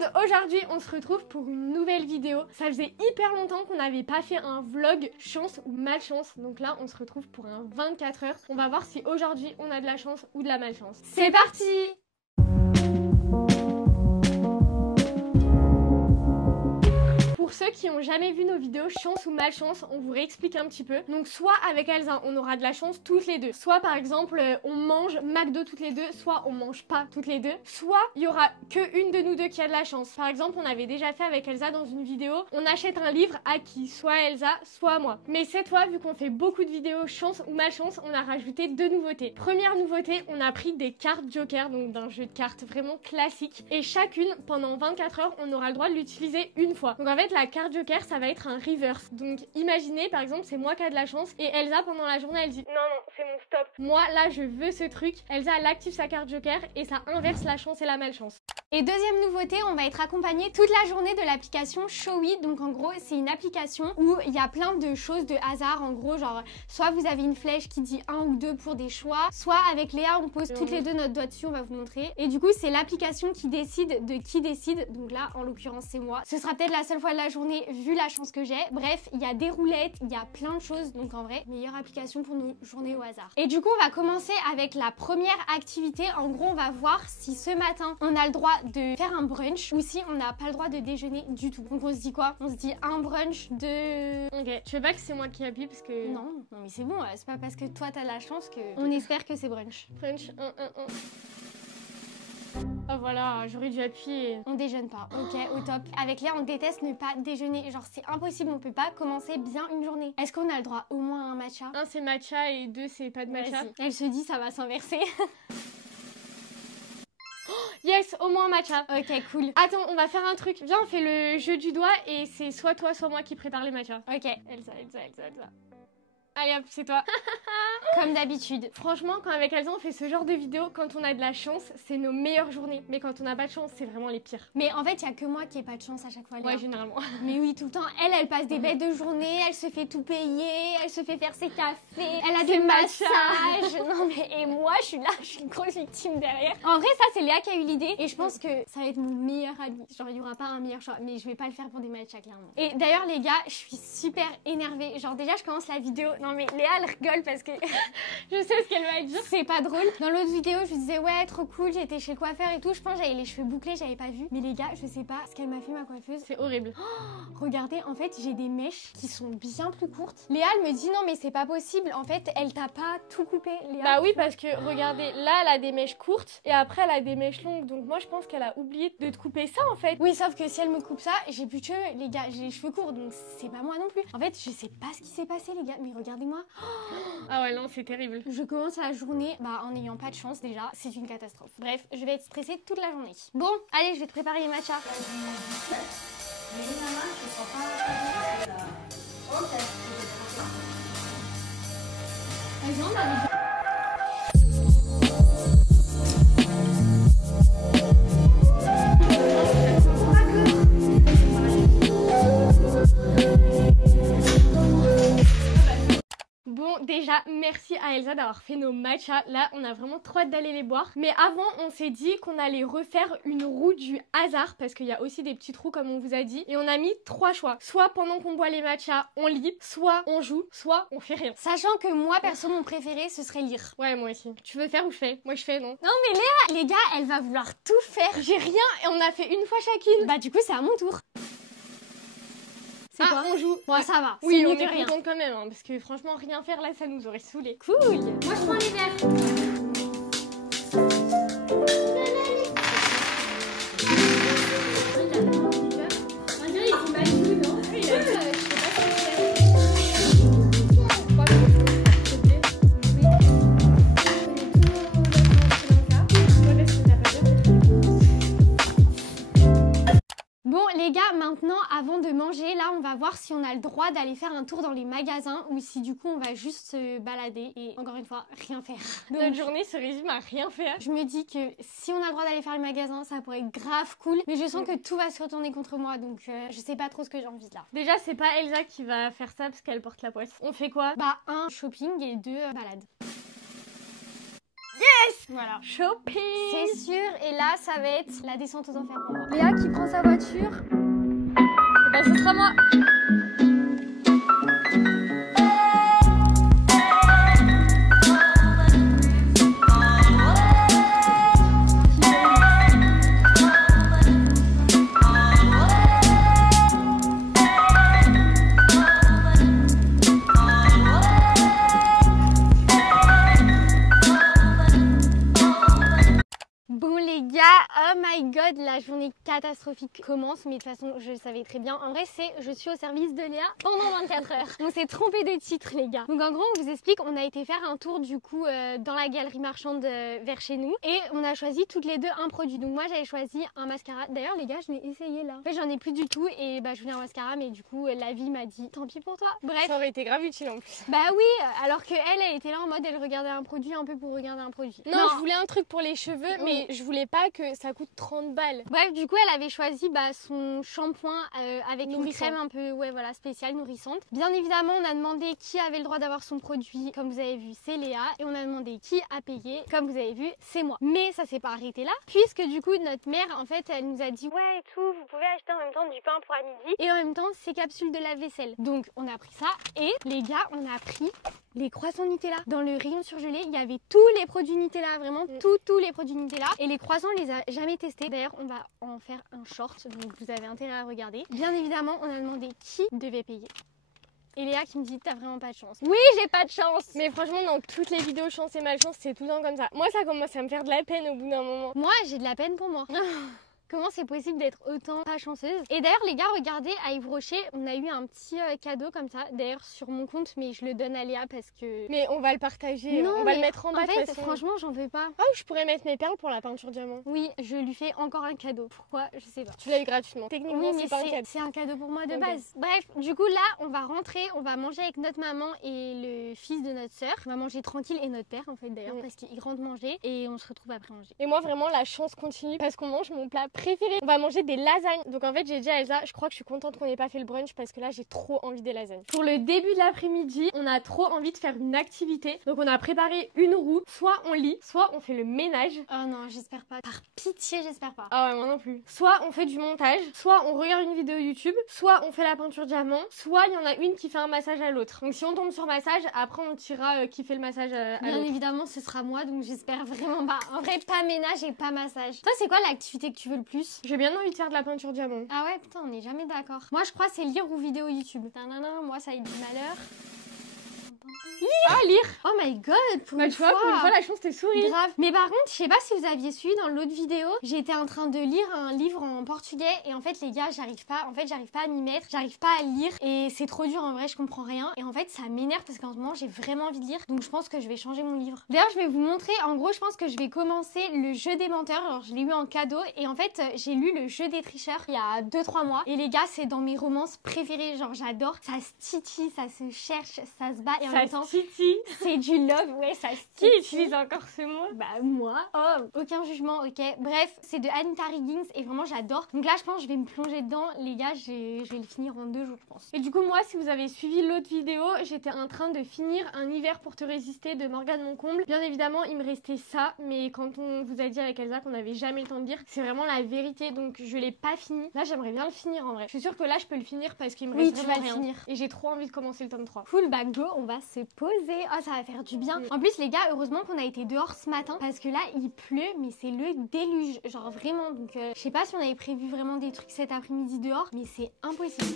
monde, aujourd'hui on se retrouve pour une nouvelle vidéo. Ça faisait hyper longtemps qu'on n'avait pas fait un vlog chance ou malchance. Donc là on se retrouve pour un 24 heures. On va voir si aujourd'hui on a de la chance ou de la malchance. C'est parti! Pour ceux qui n'ont jamais vu nos vidéos chance ou malchance, on vous réexplique un petit peu. Donc soit avec Elsa, on aura de la chance toutes les deux. Soit par exemple, on mange McDo toutes les deux, soit on mange pas toutes les deux. Soit il y aura que une de nous deux qui a de la chance. Par exemple, on avait déjà fait avec Elsa dans une vidéo, on achète un livre à qui? Soit Elsa, soit moi. Mais cette fois, vu qu'on fait beaucoup de vidéos chance ou malchance, on a rajouté deux nouveautés. Première nouveauté, on a pris des cartes Joker, donc d'un jeu de cartes vraiment classique. Et chacune, pendant 24 heures, on aura le droit de l'utiliser une fois. Donc en fait, la carte Joker, ça va être un reverse. Donc imaginez, par exemple, c'est moi qui a de la chance et Elsa, pendant la journée, elle dit non, non, c'est mon stop. Moi, là, je veux ce truc. Elsa, elle active sa carte Joker et ça inverse la chance et la malchance. Et deuxième nouveauté, on va être accompagné toute la journée de l'application Showy. Donc en gros, c'est une application où il y a plein de choses de hasard. En gros, genre, soit vous avez une flèche qui dit 1 ou 2 pour des choix, soit avec Léa, on pose toutes les deux notre doigt dessus, on va vous montrer. Et du coup, c'est l'application qui décide de qui décide. Donc là, en l'occurrence, c'est moi. Ce sera peut-être la seule fois de la journée, vu la chance que j'ai. Bref, il y a des roulettes, il y a plein de choses. Donc en vrai, meilleure application pour nos journées au hasard. Et du coup, on va commencer avec la première activité. En gros, on va voir si ce matin, on a le droit de faire un brunch ou si on n'a pas le droit de déjeuner du tout. Donc on se dit quoi? On se dit un brunch de... Ok, tu veux pas que c'est moi qui appuie parce que... Non, non mais c'est bon, c'est pas parce que toi t'as de la chance que... On espère que c'est brunch. Brunch 1, 1, 1. Oh voilà, j'aurais dû appuyer. On déjeune pas, ok, au top. Avec Léa, on déteste ne pas déjeuner. Genre, c'est impossible, on peut pas commencer bien une journée. Est-ce qu'on a le droit au moins à un matcha? 1 c'est matcha et 2 c'est pas de matcha. Elle se dit ça va s'inverser. Yes, au moins un matcha. Ok, cool. Attends, on va faire un truc. Viens, on fait le jeu du doigt et c'est soit toi, soit moi qui prépare les matchas. Ok. Elsa. Allez hop, c'est toi. Comme d'habitude. Franchement, quand avec Elsa on fait ce genre de vidéo, quand on a de la chance, c'est nos meilleures journées. Mais quand on n'a pas de chance, c'est vraiment les pires. Mais en fait, il y a que moi qui ai pas de chance à chaque fois. Léa. Ouais, généralement. Mais oui, tout le temps. Elle passe des bêtes de journée, elle se fait tout payer, elle se fait faire ses cafés, elle a des massages. Non mais, et moi, je suis là, je suis une grosse victime derrière. En vrai, ça, c'est Léa qui a eu l'idée. Et je pense que ça va être mon meilleur ami. Genre, il y aura pas un meilleur choix. Mais je vais pas le faire pour des matchs, clairement. Et d'ailleurs, les gars, je suis super énervée. Genre, déjà, je commence la vidéo. Non mais, Léa, elle rigole parce que je sais ce qu'elle va dire. C'est pas drôle. Dans l'autre vidéo, je lui disais ouais, trop cool, j'étais chez le coiffeur et tout. Je pense que j'avais les cheveux bouclés, j'avais pas vu. Mais les gars, je sais pas ce qu'elle m'a fait, ma coiffeuse. C'est horrible. Oh, regardez, en fait, j'ai des mèches qui sont bien plus courtes. Léa, elle me dit non, mais c'est pas possible. En fait, elle t'a pas tout coupé, Léa. Bah oui, parce que regardez, là, elle a des mèches courtes et après, elle a des mèches longues. Donc moi, je pense qu'elle a oublié de te couper ça, en fait. Oui, sauf que si elle me coupe ça, j'ai plus de cheveux, les gars. J'ai les cheveux courts, donc c'est pas moi non plus. En fait, je sais pas ce qui s'est passé, les gars. Mais regardez-moi. Ah ouais, non, c'est terrible. Je commence la journée en n'ayant pas de chance déjà, c'est une catastrophe. Bref, je vais être stressée toute la journée. Bon, allez, je vais te préparer les matchas. Bon, déjà, merci à Elsa d'avoir fait nos matchas. Là, on a vraiment trop hâte d'aller les boire. Mais avant, on s'est dit qu'on allait refaire une roue du hasard parce qu'il y a aussi des petits trous comme on vous a dit. Et on a mis 3 choix. Soit pendant qu'on boit les matchas, on lit, soit on joue, soit on fait rien. Sachant que moi, perso, mon préféré, ce serait lire. Ouais, moi aussi. Tu veux faire ou je fais? Moi, je fais, non? Non, mais Léa, les gars, elle va vouloir tout faire. J'ai rien et on a fait une fois chacune. Bah, du coup, c'est à mon tour. Ah, quoi on joue. Bon, ça va. Oui, on est contente quand même, hein, parce que franchement, rien faire là, ça nous aurait saoulé. Cool. Moi, je prends les verres. Bon les gars, maintenant avant de manger, là on va voir si on a le droit d'aller faire un tour dans les magasins ou si du coup on va juste se balader et encore une fois rien faire. Donc, notre journée se résume à rien faire. Je me dis que si on a le droit d'aller faire les magasins, ça pourrait être grave cool, mais je sens que tout va se retourner contre moi, donc je sais pas trop ce que j'ai envie là. Déjà c'est pas Elsa qui va faire ça parce qu'elle porte la poisse. On fait quoi? Bah 1 shopping et 2 balade. Yes. Voilà. Shopping. C'est sûr, et là, ça va être la descente aux enfers pour moi. Léa qui prend sa voiture. Ben, ce sera moi. Bon les gars, oh my god, la journée catastrophique commence, mais de toute façon je le savais très bien. En vrai c'est je suis au service de Léa pendant 24 heures. On s'est trompé de titre les gars. Donc en gros on vous explique, on a été faire un tour du coup dans la galerie marchande vers chez nous et on a choisi toutes les deux un produit. Donc moi j'avais choisi un mascara. D'ailleurs les gars je l'ai essayé là. En fait j'en ai plus du tout et bah je voulais un mascara mais du coup la vie m'a dit tant pis pour toi. Bref. Ça aurait été grave utile en plus. Bah oui, alors que elle était là en mode elle regardait un produit un peu pour regarder un produit. Non, je voulais un truc pour les cheveux, mais je voulais pas que ça coûte 30 balles. Bref, du coup, elle avait choisi son shampoing avec une crème un peu spéciale, nourrissante. Bien évidemment, on a demandé qui avait le droit d'avoir son produit. Comme vous avez vu, c'est Léa. Et on a demandé qui a payé. Comme vous avez vu, c'est moi. Mais ça s'est pas arrêté là, puisque du coup, notre mère, en fait, elle nous a dit ouais et tout, vous pouvez acheter en même temps du pain pour à midi. Et en même temps, ces capsules de lave-vaisselle. Donc, on a pris ça. Et les gars, on a pris les croissants Nutella. Dans le rayon surgelé, il y avait tous les produits Nutella, vraiment tous les produits Nutella. Et les croissants, on les a jamais testés. D'ailleurs, on va en faire un short, donc vous avez intérêt à regarder. Bien évidemment, on a demandé qui devait payer. Et Léa qui me dit t'as vraiment pas de chance. Oui, j'ai pas de chance. Mais franchement, dans toutes les vidéos chance et malchance, c'est tout le temps comme ça. Moi, ça commence à me faire de la peine au bout d'un moment. Moi, j'ai de la peine pour moi. Comment c'est possible d'être autant pas chanceuse? Et d'ailleurs les gars, regardez, à Yves Rocher, on a eu un petit cadeau comme ça. D'ailleurs sur mon compte, mais je le donne à Léa parce que... Mais on va le partager, non, on va le mettre en bas. En fait, franchement, j'en veux pas. Oh, je pourrais mettre mes perles pour la peinture diamant. Oui, je lui fais encore un cadeau. Pourquoi? Je sais pas. Tu l'as eu gratuitement. Techniquement, oui, c'est pas un cadeau. C'est un cadeau pour moi de base. Bref, du coup là, on va rentrer, on va manger avec notre maman et le fils de notre sœur. On va manger tranquille et notre père en fait d'ailleurs parce qu'il rentre manger et on se retrouve après manger. Et moi vraiment la chance continue parce qu'on mange mon plat préféré. On va manger des lasagnes. Donc en fait j'ai dit à Elsa, je crois que je suis contente qu'on n'ait pas fait le brunch parce que là j'ai trop envie des lasagnes. Pour le début de l'après-midi, on a trop envie de faire une activité. Donc on a préparé une roue. Soit on lit, soit on fait le ménage. Oh non, j'espère pas. Par pitié, j'espère pas. Ah ouais, moi non plus. Soit on fait du montage, soit on regarde une vidéo YouTube, soit on fait la peinture diamant, soit il y en a une qui fait un massage à l'autre. Donc si on tombe sur massage, après on tirera qui fait le massage à l'autre. Bien évidemment, ce sera moi, donc j'espère vraiment pas. En vrai, pas ménage et pas massage. Toi, c'est quoi l'activité que tu veux le plus? J'ai bien envie de faire de la peinture diamant. Ah ouais, putain, on n'est jamais d'accord. Moi, je crois que c'est lire ou vidéo YouTube. Moi, ça a eu du malheur. Ah, lire. Oh my god, pour une tu vois, pour une fois, la chance t'es souris. Grave. Mais par contre, je sais pas si vous aviez suivi dans l'autre vidéo, j'étais en train de lire un livre en portugais et en fait, les gars, j'arrive pas à m'y mettre, j'arrive pas à lire et c'est trop dur en vrai, je comprends rien. Et en fait, ça m'énerve parce qu'en ce moment, j'ai vraiment envie de lire, donc je pense que je vais changer mon livre. D'ailleurs, je vais vous montrer, en gros, je pense que je vais commencer le jeu des menteurs. Alors, je l'ai eu en cadeau et en fait, j'ai lu le jeu des tricheurs il y a 2-3 mois et les gars, c'est dans mes romances préférées, genre j'adore. Ça se titille, ça se cherche, ça se bat et en même temps, c'est du love, ouais, ça se Qui utilise encore ce mot? Bah moi. Oh, aucun jugement, ok. Bref, c'est de Anita Riggins et vraiment j'adore. Donc là, je pense que je vais me plonger dedans. Les gars, je vais le finir en 2 jours, je pense. Et du coup, moi, si vous avez suivi l'autre vidéo, j'étais en train de finir Un hiver pour te résister de Morgane Moncomble. Bien évidemment, il me restait ça, mais quand on vous a dit avec Elsa qu'on n'avait jamais le temps de lire, c'est vraiment la vérité, donc je l'ai pas fini. Là, j'aimerais bien le finir en vrai. Je suis sûre que là, je peux le finir parce qu'il me reste vraiment rien. Finir. Et j'ai trop envie de commencer le tome 3. Cool, bah go, on va se poser. Oh, ça va faire du bien. En plus, les gars, heureusement qu'on a été dehors ce matin parce que là, il pleut, mais c'est le déluge. Genre vraiment, donc je sais pas si on avait prévu vraiment des trucs cet après-midi dehors, mais c'est impossible.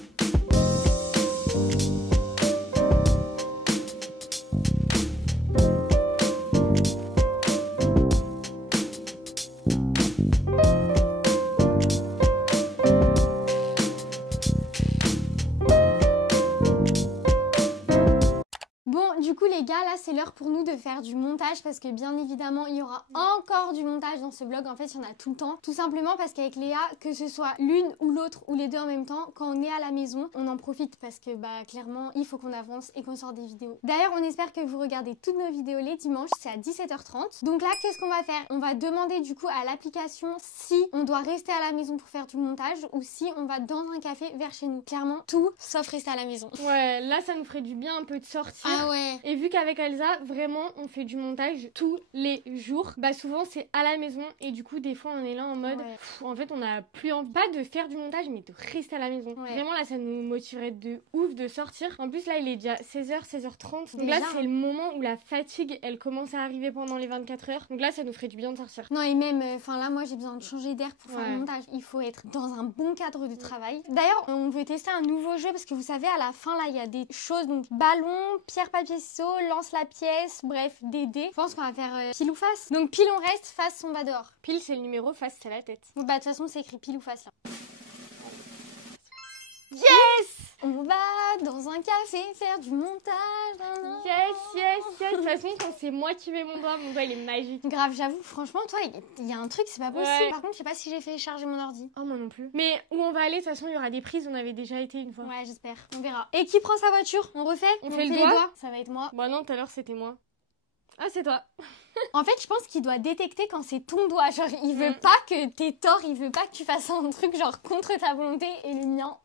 Du coup les gars, là c'est l'heure pour nous de faire du montage parce que bien évidemment il y aura encore du montage dans ce vlog. En fait il y en a tout le temps, tout simplement parce qu'avec Léa, que ce soit l'une ou l'autre ou les deux en même temps, quand on est à la maison on en profite parce que bah clairement il faut qu'on avance et qu'on sorte des vidéos. D'ailleurs on espère que vous regardez toutes nos vidéos les dimanches, c'est à 17h30. Donc là qu'est-ce qu'on va faire? On va demander du coup à l'application si on doit rester à la maison pour faire du montage ou si on va dans un café vers chez nous. Clairement tout sauf rester à la maison. Ouais, là ça nous ferait du bien un peu de sortir. Ah ouais. Et vu qu'avec Elsa Elsa, vraiment, on fait du montage tous les jours. Bah souvent c'est à la maison et du coup des fois on est là en mode, en fait on a plus envie, pas de faire du montage mais de rester à la maison. Vraiment là ça nous motiverait de ouf de sortir. En plus là il est déjà 16h, 16h30. Donc là c'est le moment où la fatigue elle commence à arriver pendant les 24 heures. Donc là ça nous ferait du bien de sortir. Non et même, enfin là moi j'ai besoin de changer d'air pour faire le montage. Il faut être dans un bon cadre de travail. D'ailleurs on veut tester un nouveau jeu parce que vous savez à la fin là il y a des choses, donc ballon, pierre, papier, ciseaux, lance la pièce, bref des dés. Je pense qu'on va faire pile ou face. Donc pile on reste, face on va dehors. Pile c'est le numéro, face c'est la tête. Bah de toute façon c'est écrit pile ou face là. Yes! On va dans un café faire du montage. Yes. De toute façon, quand c'est moi qui mets mon doigt il est magique. Grave, j'avoue, franchement, toi, il y a un truc, c'est pas possible. Par contre, je sais pas si j'ai fait charger mon ordi. Oh, moi non plus. Mais où on va aller, de toute façon, il y aura des prises, on avait déjà été une fois. Ouais, j'espère. On verra. Et qui prend sa voiture? On refait? On fait les doigts? Ça va être moi. Bah non, tout à l'heure, c'était moi. Ah, c'est toi. En fait, je pense qu'il doit détecter quand c'est ton doigt. Genre, il veut pas que t'aies tort, il veut pas que tu fasses un truc genre contre ta volonté et le mien.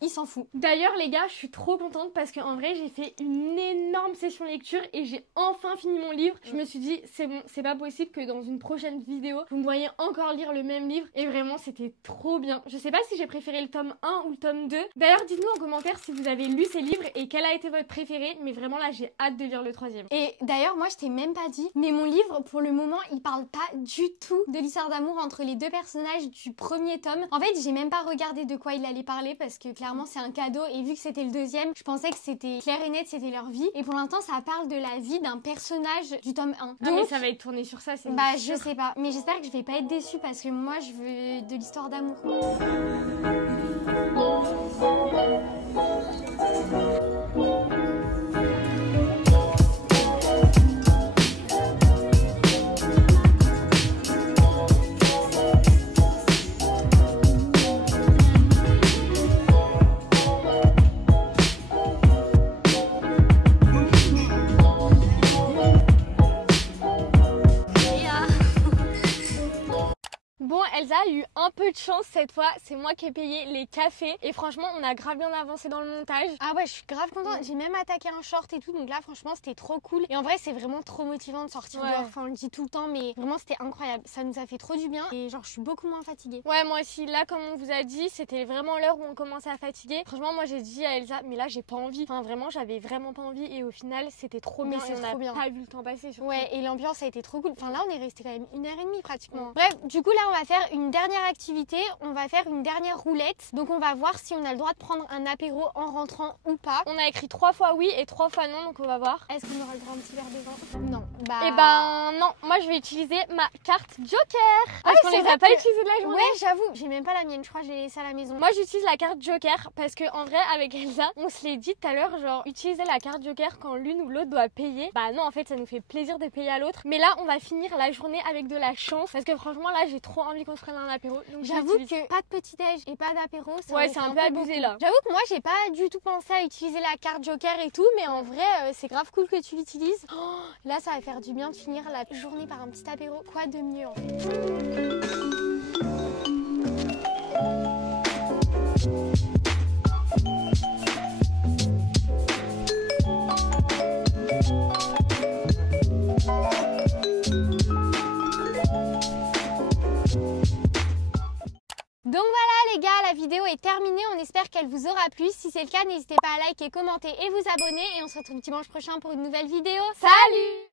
Il s'en fout. D'ailleurs les gars, je suis trop contente parce qu'en vrai j'ai fait une énorme session lecture et j'ai enfin fini mon livre. Je me suis dit c'est bon, c'est pas possible que dans une prochaine vidéo vous me voyez encore lire le même livre et vraiment c'était trop bien. Je sais pas si j'ai préféré le tome 1 ou le tome 2. D'ailleurs dites-nous en commentaire si vous avez lu ces livres et quel a été votre préféré, mais vraiment là j'ai hâte de lire le 3e. Et d'ailleurs moi je t'ai même pas dit, mais mon livre pour le moment il parle pas du tout de l'histoire d'amour entre les deux personnages du premier tome. En fait j'ai même pas regardé de quoi il allait parler parce que clairement c'est un cadeau et vu que c'était le 2e, je pensais que c'était clair et net, c'était leur vie. Et pour l'instant, ça parle de la vie d'un personnage du tome 1. Donc, mais ça va être tourné sur ça, c'est bah je sais pas, mais j'espère que je vais pas être déçue parce que moi je veux de l'histoire d'amour. Bon, Elsa a eu un peu de chance cette fois, c'est moi qui ai payé les cafés et franchement on a grave bien avancé dans le montage. Ah ouais, je suis grave contente, j'ai même attaqué un short et tout, donc là franchement c'était trop cool. Et en vrai c'est vraiment trop motivant de sortir dehors, enfin on le dit tout le temps mais vraiment c'était incroyable, ça nous a fait trop du bien et genre je suis beaucoup moins fatiguée. Ouais moi aussi, là comme on vous a dit, c'était vraiment l'heure où on commençait à fatiguer. Franchement moi j'ai dit à Elsa, mais là j'ai pas envie, enfin vraiment j'avais vraiment pas envie et au final c'était trop bien, c'est trop bien. Pas vu le temps passer surtout. Ouais et l'ambiance a été trop cool, enfin là on est resté quand même 1h30 pratiquement. Bref, du coup là on va faire une dernière activité, on va faire une dernière roulette. Donc on va voir si on a le droit de prendre un apéro en rentrant ou pas. On a écrit 3 fois oui et 3 fois non, donc on va voir. Est-ce qu'on aura le droit un petit verre de vin? Non. Bah... Et ben non, moi je vais utiliser ma carte Joker. Parce qu'on les a pas utilisées de la journée. Ouais j'avoue, j'ai même pas la mienne, je crois que je l'ai laissée à la maison. Moi j'utilise la carte Joker parce que en vrai avec Elsa, on se l'est dit tout à l'heure, genre utiliser la carte Joker quand l'une ou l'autre doit payer. Bah non en fait ça nous fait plaisir de payer à l'autre. Mais là on va finir la journée avec de la chance parce que franchement là j'ai trop envie qu'on se prenne un apéro. Donc j'avoue que pas de petit-déj et pas d'apéro, ouais c'est un peu abusé là. J'avoue que moi j'ai pas du tout pensé à utiliser la carte Joker et tout, mais en vrai c'est grave cool que tu l'utilises. Oh, là ça va faire du bien de finir la journée par un petit apéro. Quoi de mieux en fait. Donc voilà les gars, la vidéo est terminée, on espère qu'elle vous aura plu. Si c'est le cas, n'hésitez pas à liker, commenter et vous abonner. Et on se retrouve dimanche prochain pour une nouvelle vidéo. Salut!